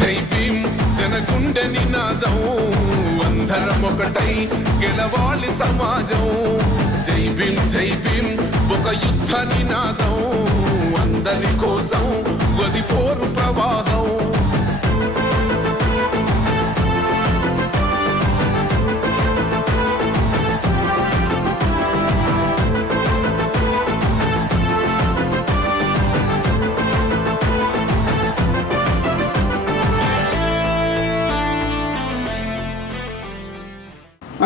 జై జనకుండ నినాదం అందరం ఒకటై గెలవాలి సమాజం. జై భీమ్ జై ఒక యుద్ధ నినాదం అందరి కోసం గది పోరు ప్రవాహం.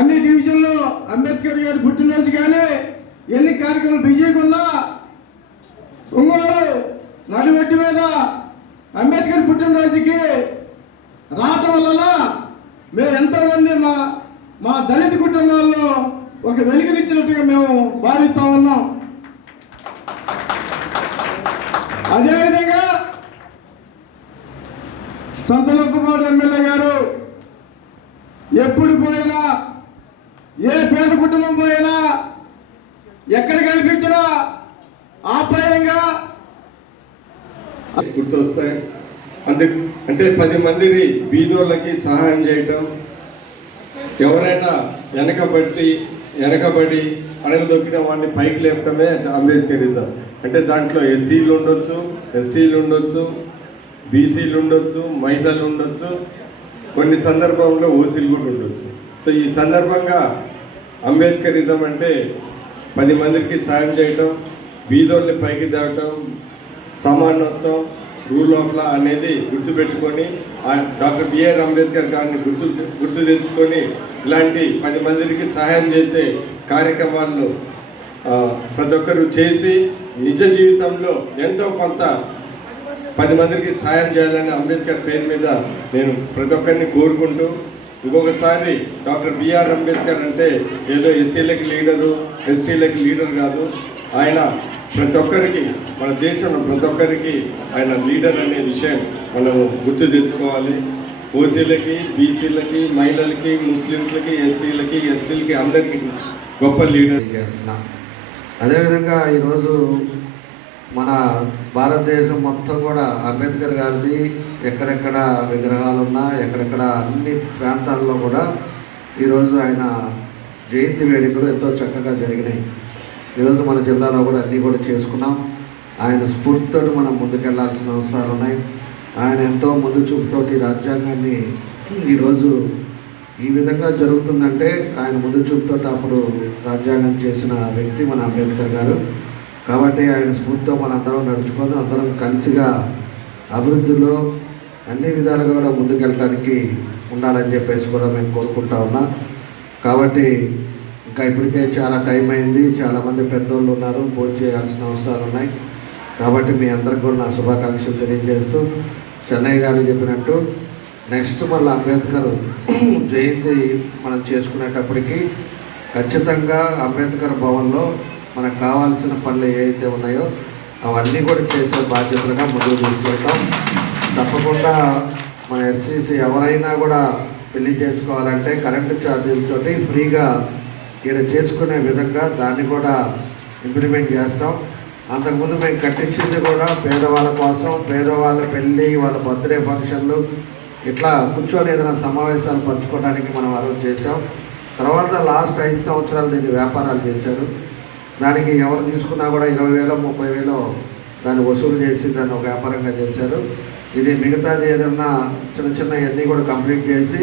అన్ని డివిజన్లో అంబేద్కర్ గారి పుట్టినరోజు కానీ ఎన్ని కార్యక్రమాలు బిజీగా ఉన్నా ఒంగోలు నడివట్టి మీద అంబేద్కర్ పుట్టినరోజుకి రావటం వలన మేము ఎంతోమంది మా మా దళిత కుటుంబాల్లో ఒక వెలుగునిచ్చినట్టుగా మేము భావిస్తూ ఉన్నాం. అదేవిధంగా సంతలో కుమార్ ఎమ్మెల్యే గారు ఎప్పుడు పోయినా ఏ పేద కుటుంబం పోయినా ఎక్కడ కనిపించినా ఆప్యాయంగా గుర్తొస్తాయి. అందుకు అంటే పది మందిని బీదోళ్ళకి సహాయం చేయటం ఎవరైనా వెనకబట్టి వెనకబడి అడగదొక్కిన వాడిని పైకి లేపటమే అంబేద్కరిజం అంటే దాంట్లో ఎస్సీలు ఉండొచ్చు ఎస్టీలు ఉండొచ్చు బీసీలు ఉండొచ్చు మహిళలు ఉండొచ్చు కొన్ని సందర్భంలో ఓసీలు కూడా ఉండొచ్చు. సో ఈ సందర్భంగా అంబేద్కరిజం అంటే పది మందికి సాయం చేయటం బీదోళ్ళని పైకి తేవటం సమానత్వం రూల్ ఆఫ్ లా అనేది గుర్తుపెట్టుకొని డాక్టర్ బిఆర్ అంబేద్కర్ గారిని గుర్తు గుర్తు తెచ్చుకొని ఇలాంటి పది మందికి సహాయం చేసే కార్యక్రమాలను ప్రతి ఒక్కరు చేసి నిజ జీవితంలో ఎంతో కొంత పది మందికి సాయం చేయాలని అంబేద్కర్ పేరు మీద నేను ప్రతి ఒక్కరిని కోరుకుంటూ ఇంకొకసారి డాక్టర్ బిఆర్ అంబేద్కర్ అంటే ఏదో ఎస్సీలకి లీడరు ఎస్టీలకి లీడర్ కాదు. ఆయన ప్రతి ఒక్కరికి మన దేశంలో ప్రతి ఒక్కరికి ఆయన లీడర్ అనే విషయం మనం గుర్తు తెచ్చుకోవాలి. ఓసీలకి బీసీలకి మహిళలకి ముస్లిమ్స్లకి ఎస్సీలకి ఎస్టీలకి అందరికీ గొప్ప లీడర్. చేస్తున్నాం. అదేవిధంగా ఈరోజు మన భారతదేశం మొత్తం కూడా అంబేద్కర్ గారిది ఎక్కడెక్కడ విగ్రహాలు ఉన్నా ఎక్కడెక్కడ అన్ని ప్రాంతాల్లో కూడా ఈరోజు ఆయన జయంతి వేడుకలు ఎంతో చక్కగా జరిగినాయి. ఈరోజు మన జిల్లాలో కూడా అన్నీ కూడా చేసుకున్నాం. ఆయన స్ఫూర్తితో మనం ముందుకెళ్ళాల్సిన అవసరాలు ఉన్నాయి. ఆయన ఎంతో ముందు చూపుతోటి రాజ్యాంగాన్ని ఈరోజు ఈ విధంగా జరుగుతుందంటే ఆయన ముందు చూపుతోటి అప్పుడు రాజ్యాంగం చేసిన వ్యక్తి మన అంబేద్కర్ గారు. కాబట్టి ఆయన స్ఫూర్తితో మనందరం నడుచుకొని అందరం కలిసిగా అభివృద్ధిలో అన్ని విధాలుగా కూడా ముందుకెళ్ళడానికి ఉండాలని చెప్పేసి కూడా మేము కోరుకుంటా ఉన్నాం. కాబట్టి ఇంకా ఇప్పటికే చాలా టైం అయింది. చాలామంది పెద్దోళ్ళు ఉన్నారు. భోజనం చేయాల్సిన అవసరాలు ఉన్నాయి. కాబట్టి మీ అందరికి కూడా నా శుభాకాంక్షలు తెలియజేస్తూ చెన్నై గారు చెప్పినట్టు నెక్స్ట్ మళ్ళీ అంబేద్కర్ జయంతి మనం చేసుకునేటప్పటికి ఖచ్చితంగా అంబేద్కర్ భవన్లో మనకు కావాల్సిన పనులు ఏవైతే ఉన్నాయో అవన్నీ కూడా చేసే బాధ్యతలుగా ముందుకు తీసుకెళ్తాం. తప్పకుండా మన ఎస్సీసీ ఎవరైనా కూడా పెళ్ళి చేసుకోవాలంటే కరెంటు ఛార్జీలతో ఫ్రీగా ఈయన చేసుకునే విధంగా దాన్ని కూడా ఇంప్లిమెంట్ చేస్తాం. అంతకుముందు మేము కట్టించింది కూడా పేదవాళ్ళ కోసం పేదవాళ్ళ పెళ్ళి వాళ్ళ బర్త్డే ఫంక్షన్లు ఇట్లా కూర్చొని ఏదైనా సమావేశాలు పంచుకోవడానికి మనం ఆ చేసాం తర్వాత లాస్ట్ ఐదు సంవత్సరాలు దీన్ని వ్యాపారాలు చేశారు. దానికి ఎవరు తీసుకున్నా కూడా ఇరవై వేలు ముప్పై వేలు దాన్ని వసూలు చేసి దాన్ని ఒక వ్యాపారంగా చేశారు. ఇది మిగతాది ఏదన్నా చిన్న చిన్న అన్నీ కూడా కంప్లీట్ చేసి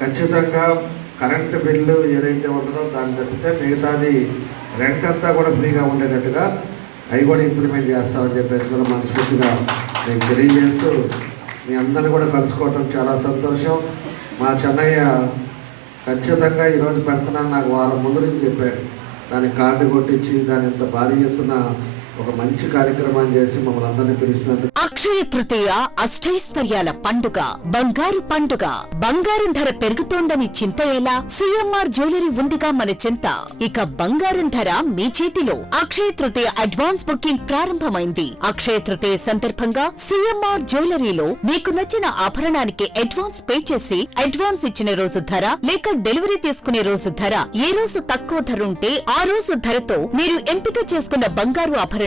ఖచ్చితంగా కరెంటు బిల్లు ఏదైతే ఉంటుందో దాన్ని తప్పితే మిగతాది రెంట్ అంతా కూడా ఫ్రీగా ఉండేటట్టుగా అవి కూడా ఇంప్లిమెంట్ చేస్తామని చెప్పేసి కూడా మనస్ఫూర్తిగా మీకు తెలియజేస్తూ మీ అందరిని కూడా కలుసుకోవటం చాలా సంతోషం. మా చెన్నయ్య ఖచ్చితంగా ఈరోజు పెడుతున్నాను నాకు వారం ముందు నుంచి చెప్పాడు. దాని కార్డు కొట్టించి దాని ఇంత భారీ ఎత్తున ఒక మంచి కార్యక్రమాన్ని చేసి మమ్మల్ని అందరినీ పిలిచినందుకు అక్షయ తృతీయ అష్టైశ్వర్యాల పండుగ బంగారు పండుగ. బంగారం ధర పెరుగుతోందని చింత ఎలా? సిఎంఆర్ జ్యువెలరీ ఉందిగా మన చింత. ఇక బంగారం ధర మీ చేతిలో. అక్షయ తృతీయ అడ్వాన్స్ బుకింగ్ ప్రారంభమైంది. అక్షయ తృతీయ సందర్భంగా సిఎంఆర్ జ్యువెలరీలో మీకు నచ్చిన ఆభరణానికి అడ్వాన్స్ పే చేసి అడ్వాన్స్ ఇచ్చిన రోజు ధర లేక డెలివరీ తీసుకునే రోజు ధర ఏ రోజు తక్కువ ధర ఉంటే ఆ రోజు ధరతో మీరు ఎంపిక చేసుకున్న బంగారు ఆభరణం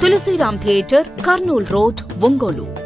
Tulasiram theatre Kurnool road Ongole.